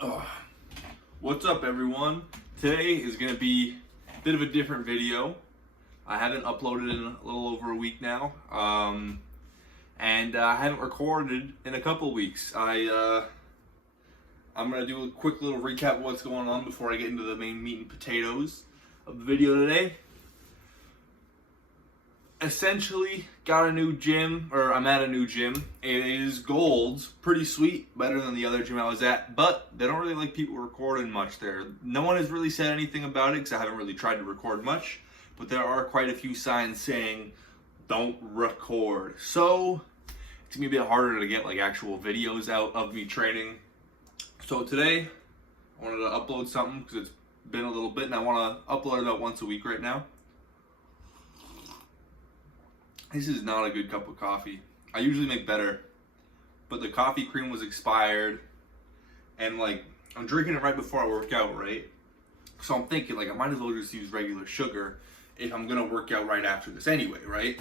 Oh, what's up, everyone? Today is going to be a bit of a different video. I haven't uploaded in a little over a week now, and I haven't recorded in a couple weeks. I'm going to do a quick little recap of what's going on before I get into the main meat and potatoes of the video today. Essentially, got a new gym, or I'm at a new gym. It is Gold's, pretty sweet, better than the other gym I was at, but they don't really like people recording much there. No one has really said anything about it because I haven't really tried to record much, but there are quite a few signs saying don't record. So it's gonna be a bit harder to get like actual videos out of me training. So today I wanted to upload something because it's been a little bit, and I want to upload about once a week right now. This is not a good cup of coffee. I usually make better, but the coffee cream was expired, and like I'm drinking it right before I work out, right? So I'm thinking like I might as well just use regular sugar if I'm gonna work out right after this anyway, right?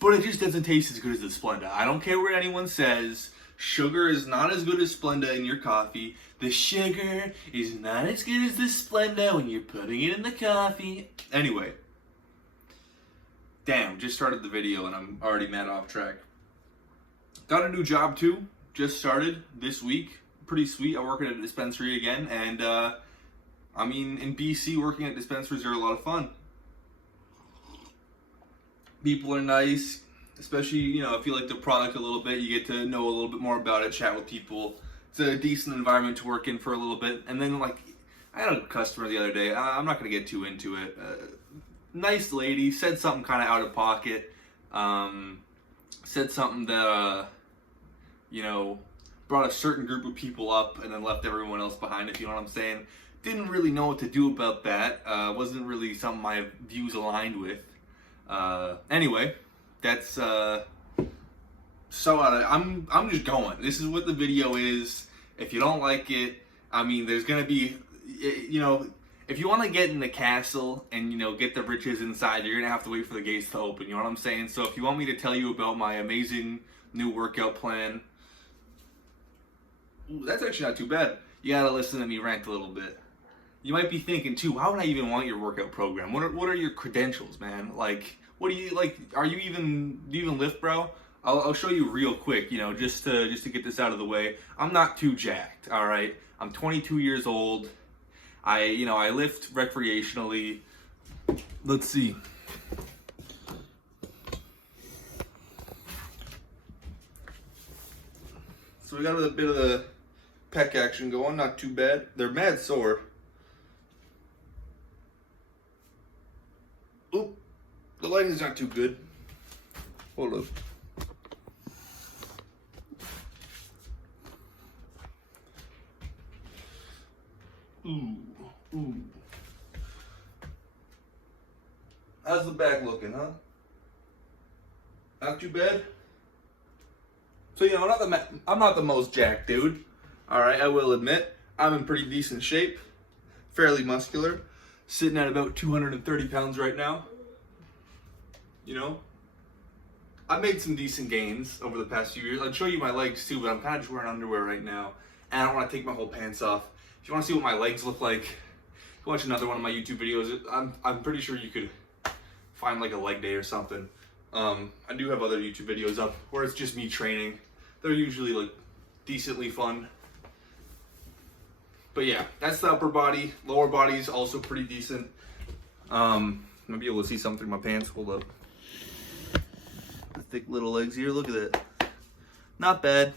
But it just doesn't taste as good as the Splenda. I don't care what anyone says. Sugar is not as good as Splenda in your coffee. The sugar is not as good as the Splenda when you're putting it in the coffee. Anyway. Damn, just started the video and I'm already mad off track. Got a new job too, just started this week. Pretty sweet. I work at a dispensary again, and I mean, in BC, working at dispensaries are a lot of fun. People are nice, especially, you know, if you like the product a little bit, you get to know a little bit more about it, chat with people. It's a decent environment to work in for a little bit. And then, like, I had a customer the other day. I'm not going to get too into it. Nice lady, said something kind of out of pocket, said something that, you know, brought a certain group of people up and then left everyone else behind, if you know what I'm saying. Didn't really know what to do about that. Wasn't really something my views aligned with. Anyway, that's, so I'm just going. This is what the video is. If you don't like it, I mean, there's gonna be, you know, if you want to get in the castle and, you know, get the riches inside, you're going to have to wait for the gates to open, you know what I'm saying? So if you want me to tell you about my amazing new workout plan, that's actually not too bad. You got to listen to me rant a little bit. You might be thinking, too, why would I even want your workout program? What are your credentials, man? Like, what do you, like, do you even lift, bro? I'll show you real quick, you know, just to get this out of the way. I'm not too jacked, all right? I'm 22 years old. I lift recreationally. Let's see. So we got a bit of the pec action going, not too bad. They're mad sore. Oop, the lighting's not too good. Hold up. Ooh. How's the back looking, huh? Not too bad. So, you know, I'm not the most jacked dude. All right, I will admit I'm in pretty decent shape, fairly muscular, sitting at about 230 pounds right now. You know, I made some decent gains over the past few years. I'd show you my legs too, but I'm kind of just wearing underwear right now, and I don't want to take my whole pants off. If you want to see what my legs look like, watch another one of my YouTube videos. I'm pretty sure you could find like a leg day or something. I do have other YouTube videos up where it's just me training. They're usually like decently fun. But yeah, that's the upper body. Lower body's also pretty decent. I'm gonna be able to see something through my pants. Hold up. The thick little legs here. Look at that. Not bad.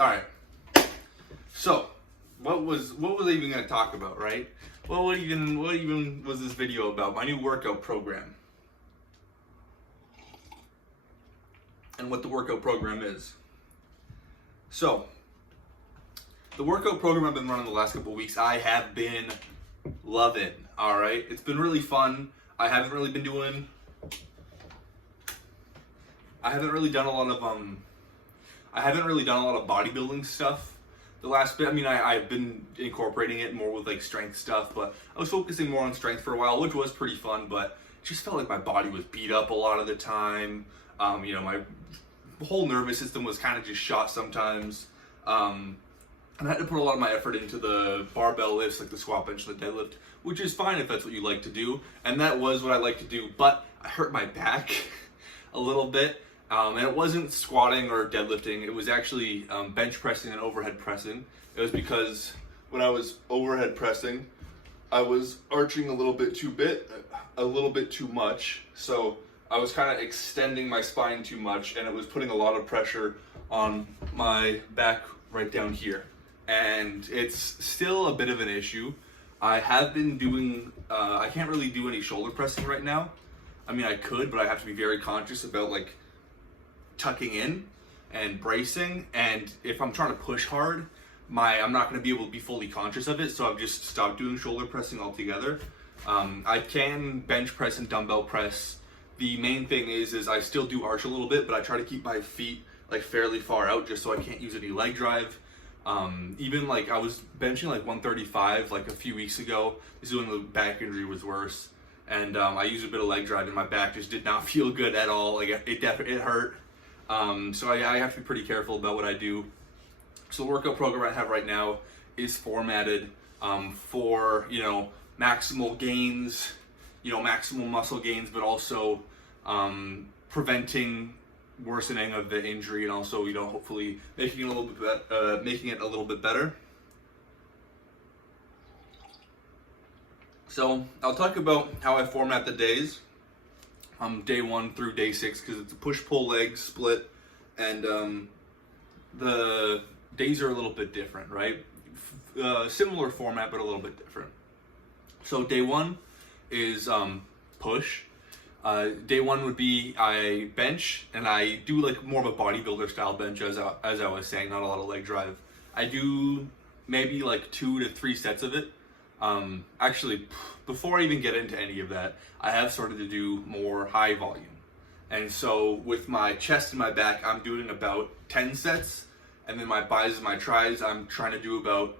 All right. So, what was I even going to talk about, right? Well, what even was this video about? My new workout program. And what the workout program is. So, the workout program I've been running the last couple of weeks, I have been loving, all right? It's been really fun. I haven't really done a lot of bodybuilding stuff the last bit. I mean, I've been incorporating it more with like strength stuff, but I was focusing more on strength for a while, which was pretty fun, but just felt like my body was beat up a lot of the time. You know, my whole nervous system was kind of just shot sometimes. And I had to put a lot of my effort into the barbell lifts, like the squat, bench, and the deadlift, which is fine if that's what you like to do. And that was what I like to do, but I hurt my back a little bit. And it wasn't squatting or deadlifting. It was actually bench pressing and overhead pressing. It was because when I was overhead pressing, I was arching a little bit too much. So I was kind of extending my spine too much, and it was putting a lot of pressure on my back right down here. And it's still a bit of an issue. I have been doing, I can't really do any shoulder pressing right now. I mean, I could, but I have to be very conscious about like tucking in and bracing. And if I'm trying to push hard, I'm not going to be able to be fully conscious of it. So I've just stopped doing shoulder pressing altogether. I can bench press and dumbbell press. The main thing is I still do arch a little bit, but I try to keep my feet like fairly far out just so I can't use any leg drive. Even like I was benching like 135 like a few weeks ago. This is when the back injury was worse. And I used a bit of leg drive and my back just did not feel good at all. Like it hurt. So I have to be pretty careful about what I do. So the workout program I have right now is formatted for, you know, maximal gains, you know, maximal muscle gains, but also preventing worsening of the injury, and also, you know, hopefully making it a little bit better. So I'll talk about how I format the days, day 1 through day 6, because it's a push-pull leg split, and the days are a little bit different, right? Similar format, but a little bit different. So day 1 is push. Day 1 would be I bench, and I do like more of a bodybuilder style bench, as I was saying, not a lot of leg drive. I do maybe like 2 to 3 sets of it. Actually, before I even get into any of that, I have started to do more high volume. And so with my chest and my back, I'm doing about 10 sets. And then my bis and my tris, I'm trying to do about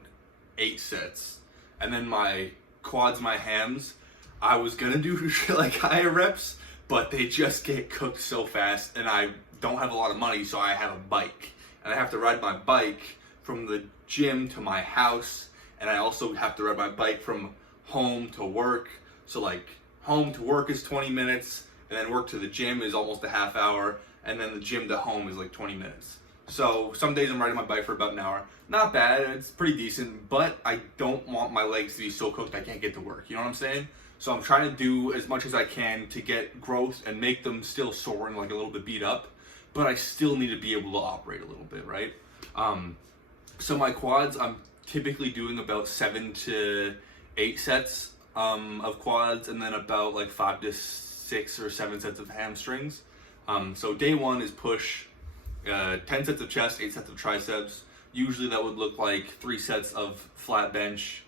8 sets. And then my quads, my hams, I was gonna do like higher reps, but they just get cooked so fast, and I don't have a lot of money, so I have a bike. And I have to ride my bike from the gym to my house, and I also have to ride my bike from home to work. So like home to work is 20 minutes, and then work to the gym is almost a half hour, and then the gym to home is like 20 minutes. So some days I'm riding my bike for about an hour. Not bad, it's pretty decent, but I don't want my legs to be so cooked I can't get to work, you know what I'm saying? So I'm trying to do as much as I can to get growth and make them still sore and like a little bit beat up, but I still need to be able to operate a little bit, right? So my quads, I'm typically doing about 7 to 8 sets of quads, and then about like 5 to 6 or 7 sets of hamstrings. So day 1 is push, 10 sets of chest, 8 sets of triceps. Usually that would look like 3 sets of flat bench,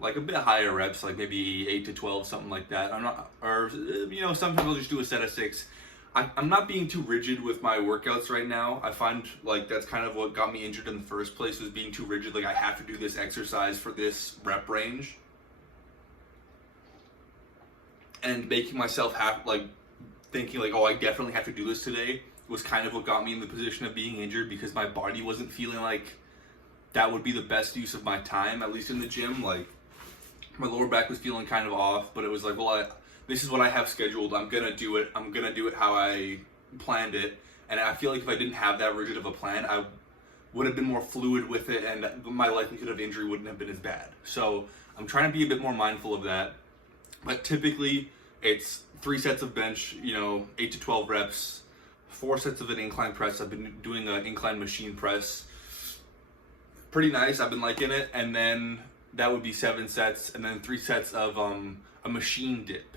like a bit higher reps, like maybe 8 to 12, something like that. You know, sometimes I'll just do a set of 6. I'm not being too rigid with my workouts right now. I find like that's kind of what got me injured in the first place, was being too rigid. Like I have to do this exercise for this rep range, and making myself thinking like, oh, I definitely have to do this today, was kind of what got me in the position of being injured, because my body wasn't feeling like that would be the best use of my time, at least in the gym. Like my lower back was feeling kind of off, but it was like, well, this is what I have scheduled. I'm gonna do it. I'm gonna do it how I planned it. And I feel like if I didn't have that rigid of a plan, I would have been more fluid with it, and my likelihood of injury wouldn't have been as bad. So I'm trying to be a bit more mindful of that. But typically it's 3 sets of bench, you know, 8 to 12 reps, 4 sets of an incline press. I've been doing an incline machine press. Pretty nice, I've been liking it. And then that would be 7 sets, and then 3 sets of a machine dip.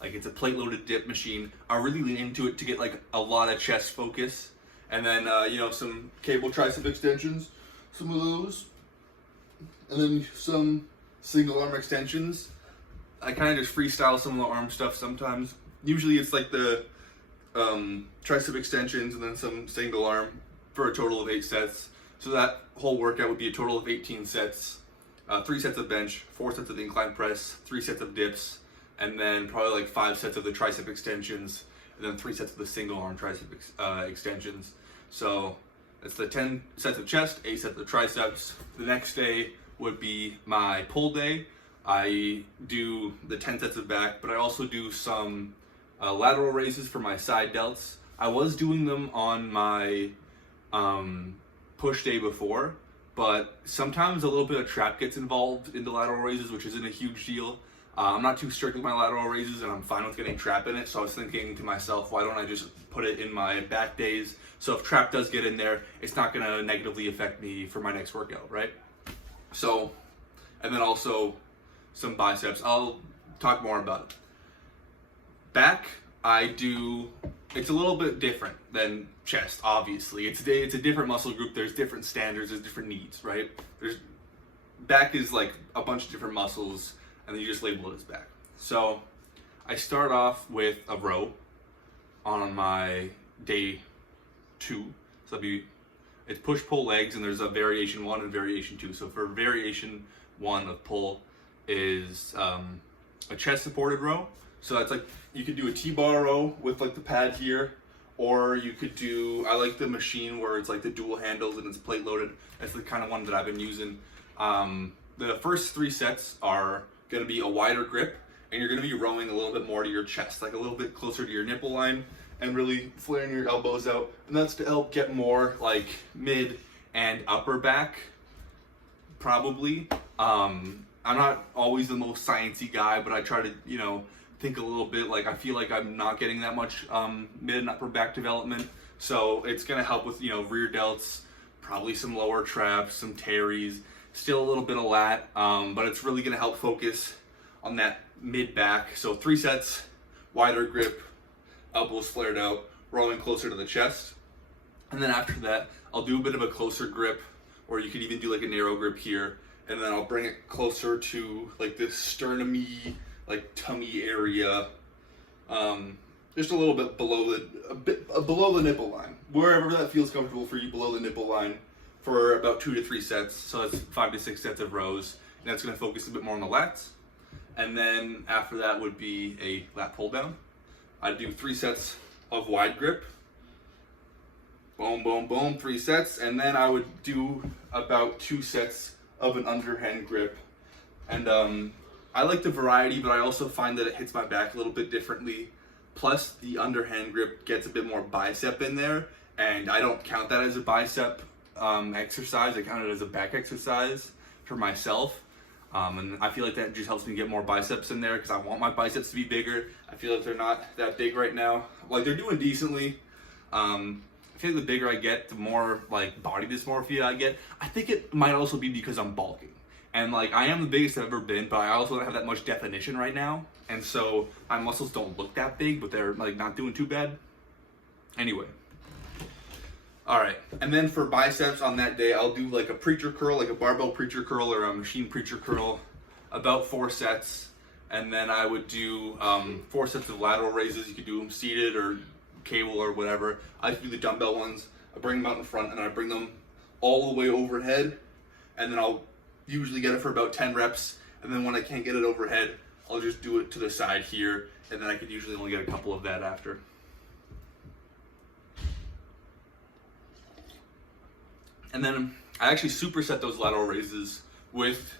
Like it's a plate loaded dip machine. I really lean into it to get like a lot of chest focus. And then, you know, some cable tricep extensions, some of those. And then some single arm extensions. I kind of just freestyle some of the arm stuff sometimes. Usually it's like the tricep extensions and then some single arm for a total of 8 sets. So that whole workout would be a total of 18 sets. 3 sets of bench, 4 sets of incline press, 3 sets of dips, and then probably like 5 sets of the tricep extensions, and then 3 sets of the single arm tricep extensions. So it's the 10 sets of chest, 8 sets of triceps. The next day would be my pull day. I do the 10 sets of back, but I also do some lateral raises for my side delts. I was doing them on my push day before, but sometimes a little bit of trap gets involved in the lateral raises, which isn't a huge deal. I'm not too strict with my lateral raises, and I'm fine with getting trap in it. So I was thinking to myself, why don't I just put it in my back days? So if trap does get in there, it's not going to negatively affect me for my next workout, right? So, and then also some biceps. I'll talk more about it. Back, I do, it's a little bit different than chest, obviously. It's a different muscle group. There's different standards, there's different needs, right? Back is like a bunch of different muscles, and then you just label it as back. So I start off with a row on my day 2. So it's push, pull, legs, and there's a variation 1 and variation 2. So for variation 1 of pull is a chest supported row. So that's like, you could do a T-bar row with like the pad here, or you could do, I like the machine where it's like the dual handles and it's plate loaded. That's the kind of one that I've been using. The first 3 sets are gonna be a wider grip, and you're gonna be rowing a little bit more to your chest, like a little bit closer to your nipple line, and really flaring your elbows out. And that's to help get more like mid and upper back, probably. I'm not always the most sciencey guy, but I try to, think a little bit. Like, I feel like I'm not getting that much mid and upper back development. So it's gonna help with, rear delts, probably some lower traps, some teres, still a little bit of lat, but it's really gonna help focus on that mid back. So 3 sets, wider grip, elbows flared out, rolling closer to the chest. And then after that, I'll do a bit of a closer grip, or you could even do like a narrow grip here. And then I'll bring it closer to like this sternumy, like tummy area, just a little bit below below the nipple line, wherever that feels comfortable for you, below the nipple line, for about 2 to 3 sets. So that's 5 to 6 sets of rows, and that's going to focus a bit more on the lats. And then after that would be a lat pull down. I'd do 3 sets of wide grip, boom, boom, boom, 3 sets, and then I would do about 2 sets of an underhand grip. And I like the variety, but I also find that it hits my back a little bit differently. Plus the underhand grip gets a bit more bicep in there, and I don't count that as a bicep exercise. I count it as a back exercise for myself. And I feel like that just helps me get more biceps in there, because I want my biceps to be bigger. I feel like they're not that big right now. Like, they're doing decently. I feel like the bigger I get, the more like body dysmorphia I get. I think it might also be because I'm bulking. And like, I am the biggest I've ever been, but I also don't have that much definition right now. And so my muscles don't look that big, but they're like not doing too bad. Anyway. All right, and then for biceps on that day, I'll do like a preacher curl, like a barbell preacher curl or a machine preacher curl, about 4 sets. And then I would do 4 sets of lateral raises. You could do them seated or cable or whatever. I like to do the dumbbell ones. I bring them out in front, and I bring them all the way overhead, and then I'll usually get it for about 10 reps. And then when I can't get it overhead, I'll just do it to the side here, and then I could usually only get a couple of that after. And then I actually superset those lateral raises with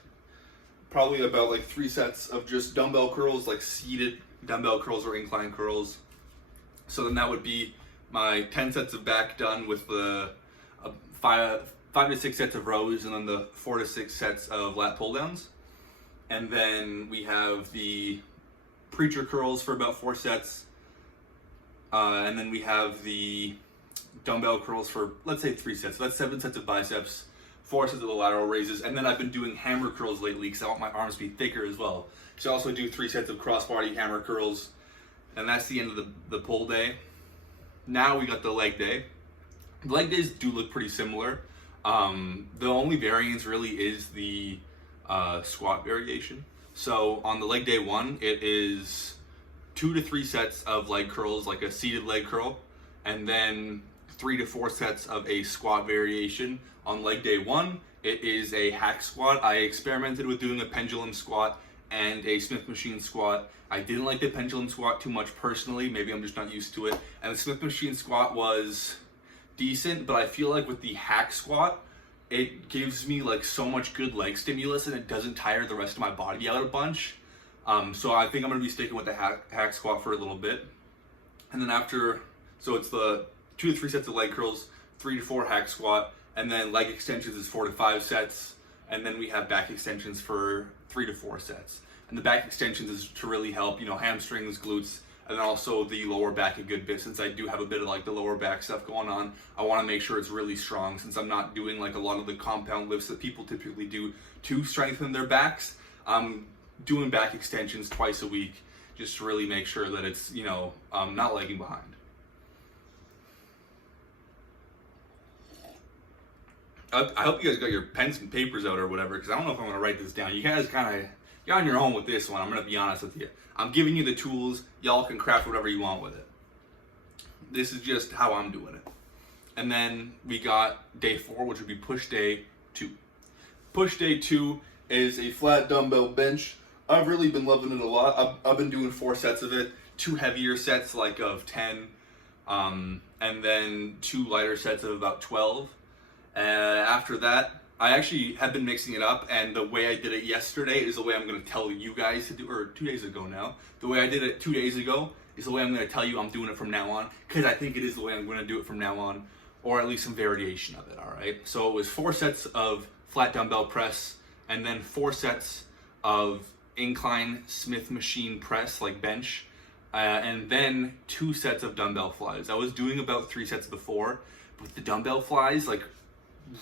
probably about like 3 sets of just dumbbell curls, like seated dumbbell curls or incline curls. So then that would be my 10 sets of back done with the 5 to 6 sets of rows, and then the 4 to 6 sets of lat pull downs. And then we have the preacher curls for about 4 sets. And then we have the dumbbell curls for, let's say, 3 sets. So that's 7 sets of biceps, 4 sets of the lateral raises. And then I've been doing hammer curls lately because I want my arms to be thicker as well. So I also do 3 sets of crossbody hammer curls. And that's the end of the pull day. Now we got the leg day. The leg days do look pretty similar. The only variance really is the squat variation. So on the leg day 1, it is 2 to 3 sets of leg curls, like a seated leg curl, and then 3 to 4 sets of a squat variation. On leg day 1, it is a hack squat. I experimented with doing a pendulum squat, and a Smith machine squat. I didn't like the pendulum squat too much personally. Maybe I'm just not used to it. And the Smith machine squat was decent, but I feel like with the hack squat, it gives me like so much good leg stimulus and it doesn't tire the rest of my body out a bunch. So I think I'm gonna be sticking with the hack squat for a little bit. And then so it's the 2 to 3 sets of leg curls, 3 to 4 hack squat, and then leg extensions is 4 to 5 sets. And then we have back extensions for 3 to 4 sets. And the back extensions is to really help, hamstrings, glutes, and then also the lower back a good bit. Since I do have a bit of like the lower back stuff going on, I want to make sure it's really strong since I'm not doing like a lot of the compound lifts that people typically do to strengthen their backs. I'm doing back extensions twice a week just to really make sure that it's, not lagging behind. I hope you guys got your pens and papers out or whatever, because I don't know if I'm going to write this down. You guys you're on your own with this one. I'm going to be honest with you. I'm giving you the tools. Y'all can craft whatever you want with it. This is just how I'm doing it. And then we got day 4, which would be push day 2. Push day 2 is a flat dumbbell bench. I've really been loving it a lot. I've been doing 4 sets of it, 2 heavier sets like of 10, and then 2 lighter sets of about 12. After that, I actually have been mixing it up, and the way I did it yesterday is the way I'm going to tell you guys to do, or 2 days ago now. The way I did it 2 days ago is the way I'm going to tell you I'm doing it from now on, because I think it is the way I'm going to do it from now on, or at least some variation of it, alright? So it was 4 sets of flat dumbbell press, and then 4 sets of incline Smith machine press, like bench, and then 2 sets of dumbbell flies. I was doing about 3 sets before, but the dumbbell flies, like,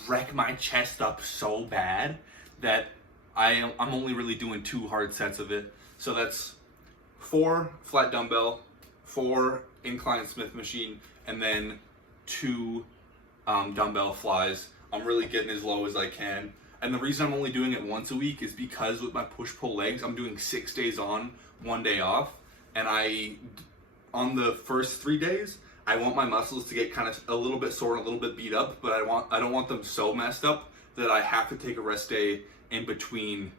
wreck my chest up so bad that I'm only really doing 2 hard sets of it. So that's 4 flat dumbbell, 4 incline Smith machine, and then 2 dumbbell flies. I'm really getting as low as I can. And the reason I'm only doing it once a week is because with my push-pull legs, I'm doing 6 days on, 1 day off. And on the first 3 days, I want my muscles to get kind of a little bit sore and a little bit beat up, but I don't want them so messed up that I have to take a rest day in between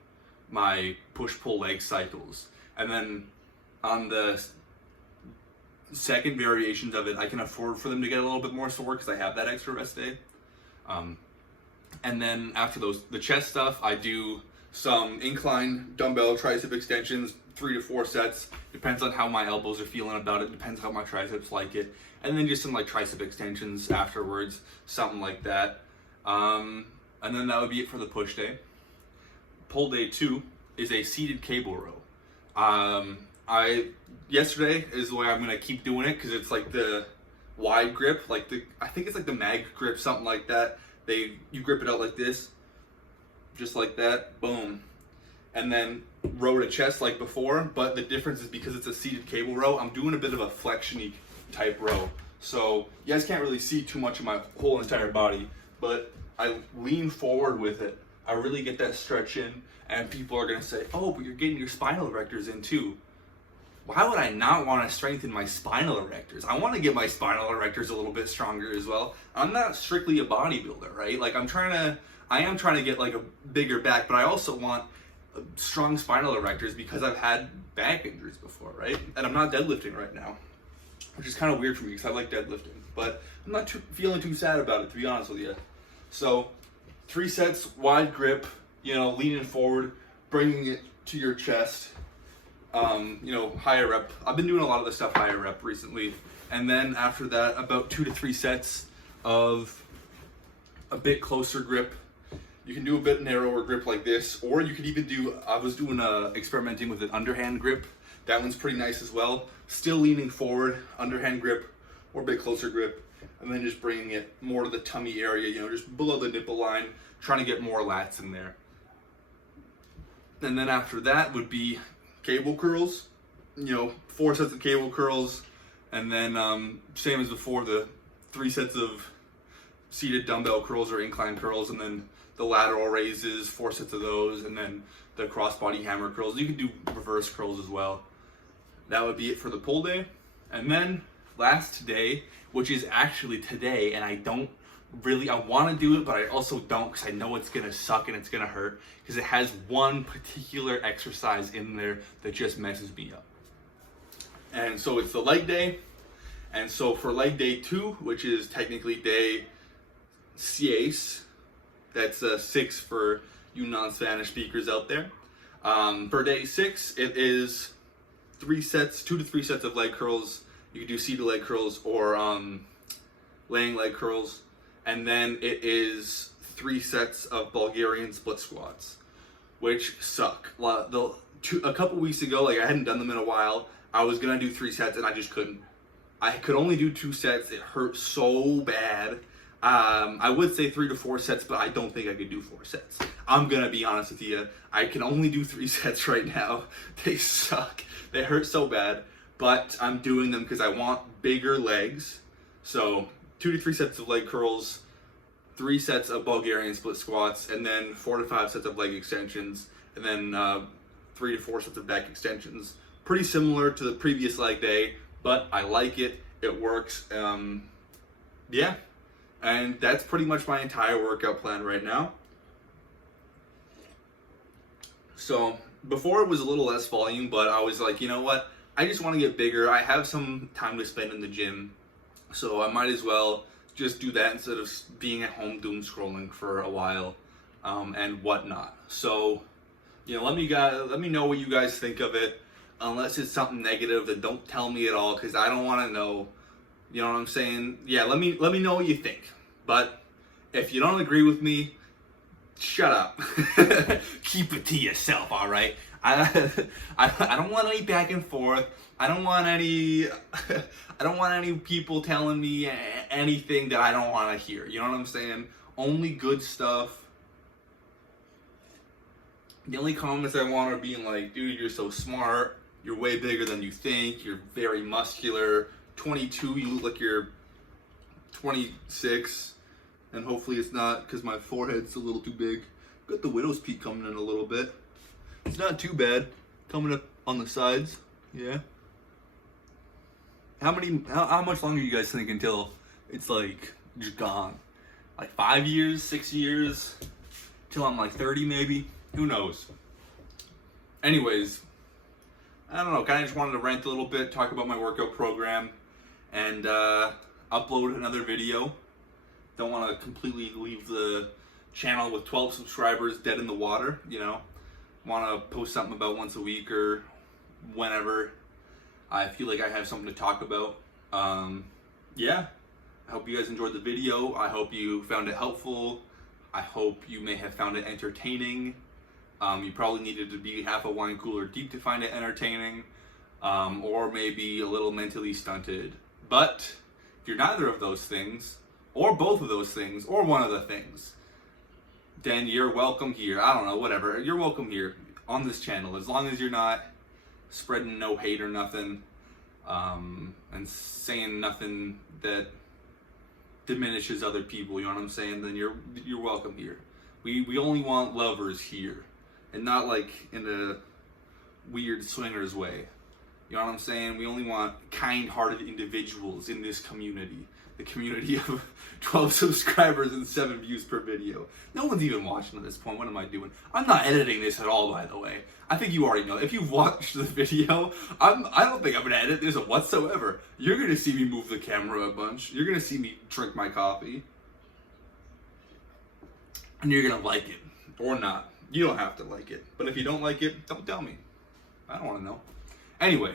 my push-pull leg cycles. And then on the second variations of it, I can afford for them to get a little bit more sore because I have that extra rest day. And then after the chest stuff, I do some incline dumbbell tricep extensions, 3 to 4 sets. Depends on how my elbows are feeling about it. Depends how my triceps like it. And then just some like tricep extensions afterwards, something like that. And then that would be it for the push day. Pull day 2 is a seated cable row. Yesterday is the way I'm gonna keep doing it because it's like the wide grip, I think it's like the mag grip, something like that. You grip it out like this, just like that, boom. And then row to chest like before, but the difference is because it's a seated cable row, I'm doing a bit of a flexion type row. So you guys can't really see too much of my whole entire body, but I lean forward with it. I really get that stretch in, and people are gonna say, oh, but you're getting your spinal erectors in too. Why would I not want to strengthen my spinal erectors? I want to get my spinal erectors a little bit stronger as well. I'm not strictly a bodybuilder, right? Like I am trying to get like a bigger back, but I also want strong spinal erectors because I've had back injuries before, right? And I'm not deadlifting right now, which is kind of weird for me because I like deadlifting, but I'm not feeling too sad about it, to be honest with you. So 3 sets, wide grip, leaning forward, bringing it to your chest. Higher rep. I've been doing a lot of the stuff higher rep recently. And then after that, about 2 to 3 sets of a bit closer grip. You can do a bit narrower grip like this, or you could even I was doing experimenting with an underhand grip. That one's pretty nice as well. Still leaning forward, underhand grip, or a bit closer grip. And then just bringing it more to the tummy area, just below the nipple line, trying to get more lats in there. And then after that would be cable curls, 4 sets of cable curls, and then same as before, the 3 sets of seated dumbbell curls or incline curls, and then the lateral raises, 4 sets of those, and then the crossbody hammer curls. You can do reverse curls as well. That would be it for the pull day. And then last day, which is actually today, and I don't really, I want to do it, but I also don't because I know it's going to suck and it's going to hurt because it has one particular exercise in there that just messes me up. And so it's the leg day. And so for leg day 2, which is technically day 6, that's 6 for you non-Spanish speakers out there. For day 6, it is 2 to 3 sets of leg curls. You can do seated leg curls or laying leg curls. And then it is 3 sets of Bulgarian split squats, which suck. A couple weeks ago, like I hadn't done them in a while, I was gonna do 3 sets and I just couldn't. I could only do 2 sets. It hurt so bad. I would say 3 to 4 sets, but I don't think I could do 4 sets. I'm gonna be honest with you. I can only do 3 sets right now. They suck. They hurt so bad, but I'm doing them because I want bigger legs. So 2 to 3 sets of leg curls, 3 sets of Bulgarian split squats, and then 4 to 5 sets of leg extensions, and then 3 to 4 sets of back extensions. Pretty similar to the previous leg day, but I like it. It works. Yeah, and that's pretty much my entire workout plan right now. So before it was a little less volume, but I was like, you know what? I just want to get bigger. I have some time to spend in the gym. So I might as well just do that instead of being at home doom scrolling for a while and whatnot. So, you know, let me know what you guys think of it. Unless it's something negative, then don't tell me at all because I don't want to know. You know what I'm saying? Yeah, let me know what you think. But if you don't agree with me, shut up. Keep it to yourself, all right? I don't want any back and forth. I don't want any people telling me anything that I don't want to hear. You know what I'm saying? Only good stuff. The only comments I want are being like, dude, you're so smart. You're way bigger than you think. You're very muscular. 22, you look like you're 26. And hopefully it's not because my forehead's a little too big. Got the widow's peak coming in a little bit. It's not too bad. Coming up on the sides. Yeah. How much longer do you guys think until it's like just gone? Like 5 years, 6 years? Till I'm like 30 maybe? Who knows? Anyways, I don't know. Kind of just wanted to rant a little bit, talk about my workout program, and upload another video. Don't want to completely leave the channel with 12 subscribers dead in the water, you know. Want to post something about once a week or whenever I feel like I have something to talk about. Yeah, I hope you guys enjoyed the video. I hope you found it helpful. I hope you may have found it entertaining. You probably needed to be half a wine cooler deep to find it entertaining, or maybe a little mentally stunted. But if you're neither of those things, or both of those things, or one of the things, then you're welcome here. I don't know, whatever. You're welcome here on this channel, as long as you're not spreading no hate or nothing, and saying nothing that diminishes other people. You know what I'm saying? Then you're welcome here. We only want lovers here, and not like in a weird swingers way. You know what I'm saying? We only want kind-hearted individuals in this community. The community of 12 subscribers and 7 views per video. No one's even watching at this point. What am I doing? I'm not editing this at all, by the way. I think you already know. If you've watched the video, I don't think I'm going to edit this whatsoever. You're going to see me move the camera a bunch. You're going to see me drink my coffee. And you're going to like it. Or not. You don't have to like it. But if you don't like it, don't tell me. I don't want to know. Anyway,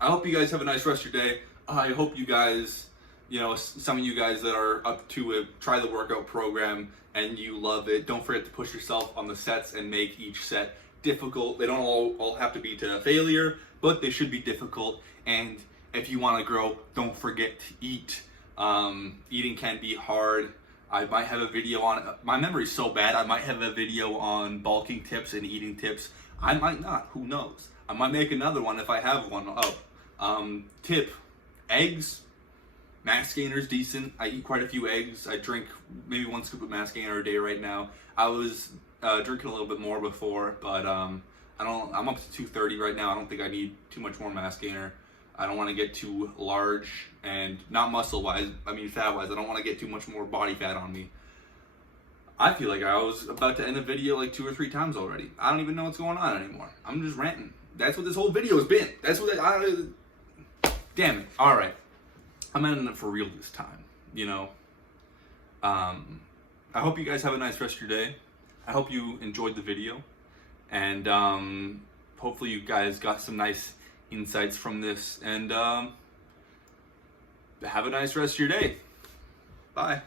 I hope you guys have a nice rest of your day. I hope you guys, you know, some of you guys that are up to it, try the workout program and you love it. Don't forget to push yourself on the sets and make each set difficult. They don't all have to be to failure, but they should be difficult. And if you want to grow, don't forget to eat. Eating can be hard. I might have a video on it. My memory's so bad, I might have a video on bulking tips and eating tips. I might not, who knows? I might make another one if I have one up. Tip, eggs, mass gainer's decent. I eat quite a few eggs. I drink maybe 1 scoop of mass gainer a day right now. I was drinking a little bit more before, but I'm up to 230 right now. I don't think I need too much more mass gainer. I don't want to get too large, and not muscle-wise, I mean fat-wise. I don't want to get too much more body fat on me. I feel like I was about to end the video like 2 or 3 times already. I don't even know what's going on anymore. I'm just ranting. That's what this whole video has been. That's what damn it. All right. I'm ending it for real this time, you know. I hope you guys have a nice rest of your day. I hope you enjoyed the video. And hopefully you guys got some nice insights from this. And have a nice rest of your day. Bye.